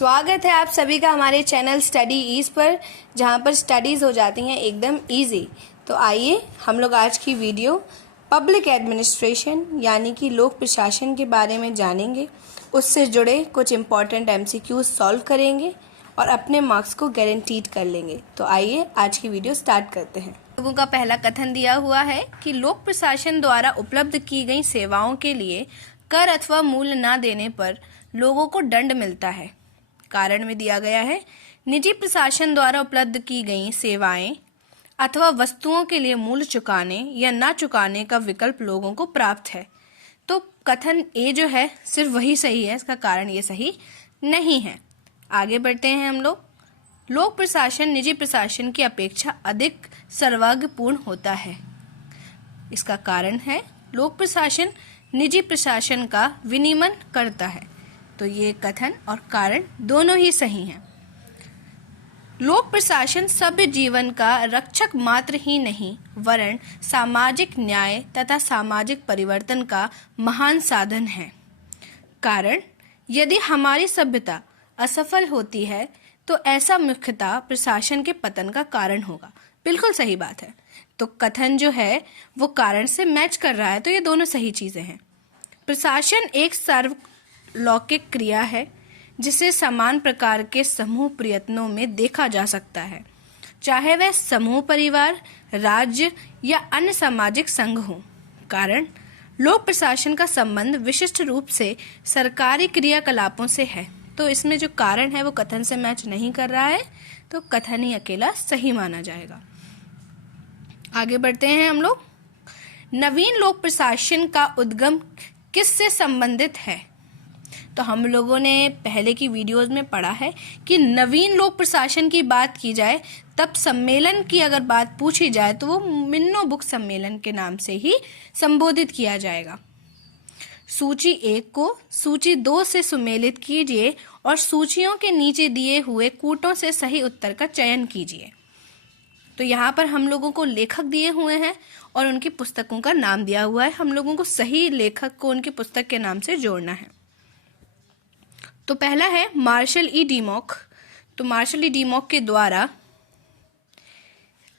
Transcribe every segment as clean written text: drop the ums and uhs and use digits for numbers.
स्वागत है आप सभी का हमारे चैनल स्टडी ईज पर, जहां पर स्टडीज़ हो जाती हैं एकदम इजी। तो आइए हम लोग आज की वीडियो पब्लिक एडमिनिस्ट्रेशन यानी कि लोक प्रशासन के बारे में जानेंगे, उससे जुड़े कुछ इम्पॉर्टेंट एमसीक्यूज सॉल्व करेंगे और अपने मार्क्स को गारंटीड कर लेंगे। तो आइए आज की वीडियो स्टार्ट करते हैं। लोगों का पहला कथन दिया हुआ है कि लोक प्रशासन द्वारा उपलब्ध की गई सेवाओं के लिए कर अथवा मूल्य न देने पर लोगों को दंड मिलता है। कारण में दिया गया है निजी प्रशासन द्वारा उपलब्ध की गई सेवाएं अथवा वस्तुओं के लिए मूल्य चुकाने या न चुकाने का विकल्प लोगों को प्राप्त है। तो कथन ए जो है सिर्फ वही सही है, इसका कारण ये सही नहीं है। आगे बढ़ते हैं हम लोग। लोक प्रशासन निजी प्रशासन की अपेक्षा अधिक सर्वज्ञपूर्ण होता है। इसका कारण है लोक प्रशासन निजी प्रशासन का विनियमन करता है। तो ये कथन और कारण दोनों ही सही हैं। लोक प्रशासन सभ्य जीवन का रक्षक मात्र ही नहीं वरन सामाजिक न्याय तथा सामाजिक परिवर्तन का महान साधन है। कारण यदि हमारी सभ्यता असफल होती है तो ऐसा मुख्यतः प्रशासन के पतन का कारण होगा। बिल्कुल सही बात है। तो कथन जो है वो कारण से मैच कर रहा है, तो ये दोनों सही चीजें हैं। प्रशासन एक सार्वलौकिक क्रिया है जिसे समान प्रकार के समूह प्रयत्नों में देखा जा सकता है, चाहे वह समूह परिवार, राज्य या अन्य सामाजिक संघ हो। कारण लोक प्रशासन का संबंध विशिष्ट रूप से सरकारी क्रियाकलापों से है। तो इसमें जो कारण है वो कथन से मैच नहीं कर रहा है, तो कथन ही अकेला सही माना जाएगा। आगे बढ़ते हैं हम लोग। नवीन लोक प्रशासन का उद्गम किससे संबंधित है? तो हम लोगों ने पहले की वीडियोस में पढ़ा है कि नवीन लोक प्रशासन की बात की जाए तब सम्मेलन की अगर बात पूछी जाए तो वो मिन्नो बुक सम्मेलन के नाम से ही संबोधित किया जाएगा। सूची 1 को सूची 2 से सुमेलित कीजिए और सूचियों के नीचे दिए हुए कूटों से सही उत्तर का चयन कीजिए। तो यहाँ पर हम लोगों को लेखक दिए हुए हैं और उनकी पुस्तकों का नाम दिया हुआ है। हम लोगों को सही लेखक को उनकी पुस्तक के नाम से जोड़ना है। तो पहला है मार्शल ई डीमॉक। तो मार्शल ई डीमॉक के द्वारा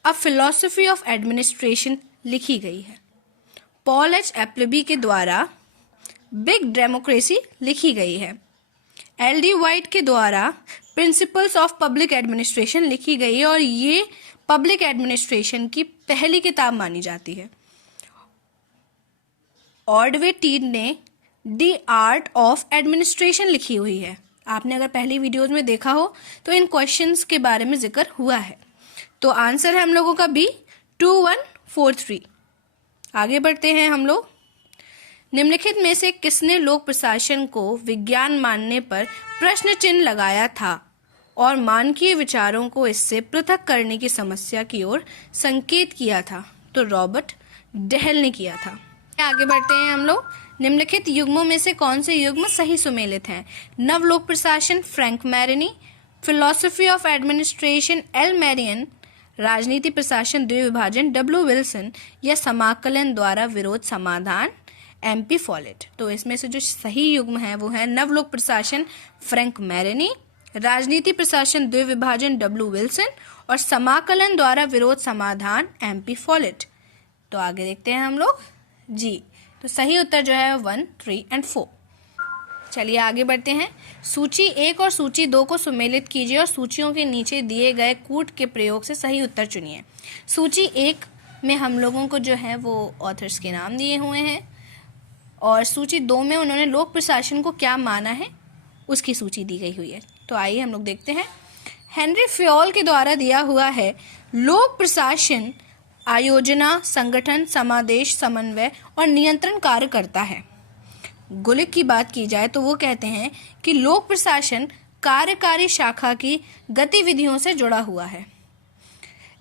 अ फिलॉसफी ऑफ एडमिनिस्ट्रेशन लिखी गई है। पॉल एच एप्लेबी के द्वारा बिग डेमोक्रेसी लिखी गई है। एल डी वाइट के द्वारा प्रिंसिपल्स ऑफ पब्लिक एडमिनिस्ट्रेशन लिखी गई है और ये पब्लिक एडमिनिस्ट्रेशन की पहली किताब मानी जाती है। ऑर्डवे टीड ने द आर्ट ऑफ एडमिनिस्ट्रेशन लिखी हुई है। आपने अगर पहली वीडियोज में देखा हो तो इन क्वेश्चंस के बारे में जिक्र हुआ है। तो आंसर है हम लोगों का बी 2143। आगे बढ़ते हैं हम लोग। निम्नलिखित में से किसने लोक प्रशासन को विज्ञान मानने पर प्रश्न चिन्ह लगाया था और मानकीय विचारों को इससे पृथक करने की समस्या की ओर संकेत किया था? तो रॉबर्ट डेहल ने किया था। आगे बढ़ते हैं हम लोग। निम्नलिखित युग्मों में से कौन से युग्म सही सुमेलित हैं? नव लोक प्रशासन Frank Marini, philosophy of administration L Marion, राजनीति प्रशासन द्विविभाजन डब्ल्यू विल्सन या समाकलन द्वारा विरोध समाधान एमपी फॉलेट। तो इसमें से जो सही युग्म है वो है नव लोक प्रशासन फ्रैंक मैरिनी, राजनीति प्रशासन द्विविभाजन डब्ल्यू विल्सन और समाकलन द्वारा विरोध समाधान एमपी फॉलेट। तो आगे देखते हैं हम लोग जी। तो सही उत्तर जो है 1, 3 और 4। चलिए आगे बढ़ते हैं। सूची 1 और सूची 2 को सुमेलित कीजिए और सूचियों के नीचे दिए गए कूट के प्रयोग से सही उत्तर चुनिए। सूची 1 में हम लोगों को जो है वो ऑथर्स के नाम दिए हुए हैं और सूची 2 में उन्होंने लोक प्रशासन को क्या माना है उसकी सूची दी गई हुई है। तो आइए हम लोग देखते हैं। हेनरी फ्योल के द्वारा दिया हुआ है लोक प्रशासन आयोजना, संगठन, समादेश, समन्वय और नियंत्रण कार्य करता है। गुलिक की बात की जाए तो वो कहते हैं कि लोक प्रशासन कार्यकारी शाखा की गतिविधियों से जुड़ा हुआ है।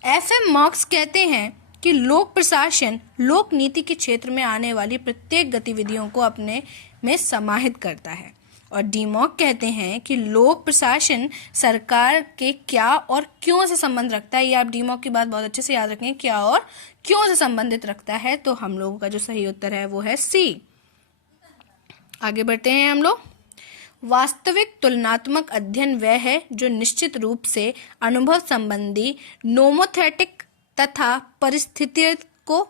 एफएम मार्क्स कहते हैं कि लोक प्रशासन लोक नीति के क्षेत्र में आने वाली प्रत्येक गतिविधियों को अपने में समाहित करता है। और डीमॉक कहते हैं कि लोक प्रशासन सरकार के क्या और क्यों से संबंध रखता है। ये आप डीमॉक की बात बहुत अच्छे से याद रखें, क्या और क्यों से संबंधित रखता है। तो हम लोगों का जो सही उत्तर है वो है सी। आगे बढ़ते हैं हम लोग। वास्तविक तुलनात्मक अध्ययन वह है जो निश्चित रूप से अनुभव संबंधी नोमोथेटिक तथा परिस्थितियों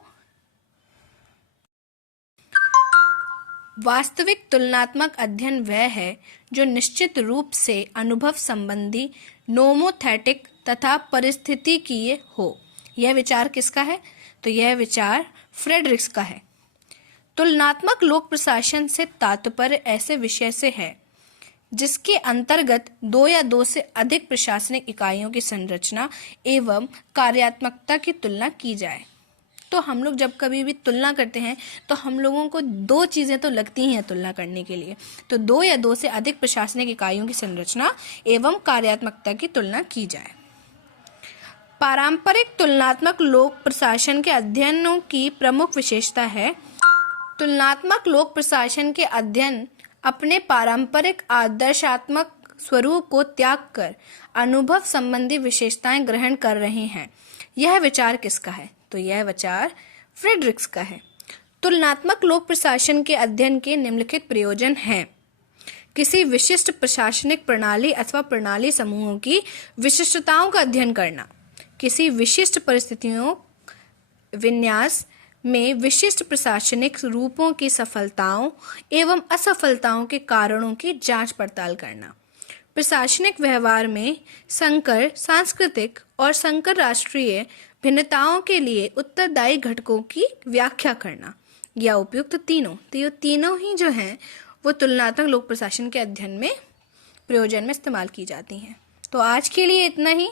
वास्तविक तुलनात्मक अध्ययन वह है जो निश्चित रूप से अनुभव संबंधी नोमोथेटिक तथा परिस्थितिकीय हो। यह विचार किसका है? तो यह विचार फ्रेडरिक्स का है। तुलनात्मक लोक प्रशासन से तात्पर्य ऐसे विषय से है जिसके अंतर्गत दो या दो से अधिक प्रशासनिक इकाइयों की संरचना एवं कार्यात्मकता की तुलना की जाए। तो हम लोग जब कभी भी तुलना करते हैं तो हम लोगों को दो चीज़ें तो लगती हैं तुलना करने के लिए, तो दो या दो से अधिक प्रशासनिक इकाइयों की संरचना एवं कार्यात्मकता की तुलना की जाए। पारंपरिक तुलनात्मक लोक प्रशासन के अध्ययनों की प्रमुख विशेषता है। तुलनात्मक लोक प्रशासन के अध्ययन अपने पारंपरिक आदर्शात्मक स्वरूप को त्याग कर अनुभव संबंधी विशेषताएं ग्रहण कर रहे हैं। यह विचार किसका है? तो यह विचार फ्रेडरिक्स का है। तुलनात्मक लोक प्रशासन के अध्ययन के निम्नलिखित प्रयोजन हैं। किसी विशिष्ट प्रशासनिक प्रणाली अथवा प्रणाली समूहों की विशिष्टताओं का अध्ययन करना, किसी विशिष्ट परिस्थितियों विन्यास में विशिष्ट प्रशासनिक रूपों की सफलताओं एवं असफलताओं के कारणों की जांच पड़ताल करना, प्रशासनिक व्यवहार में संकर सांस्कृतिक और संकर राष्ट्रीय भिन्नताओं के लिए उत्तरदायी घटकों की व्याख्या करना, या उपयुक्त तीनों। तो ये तीनों ही जो हैं वो तुलनात्मक लोक प्रशासन के अध्ययन में प्रयोजन में इस्तेमाल की जाती हैं। तो आज के लिए इतना ही।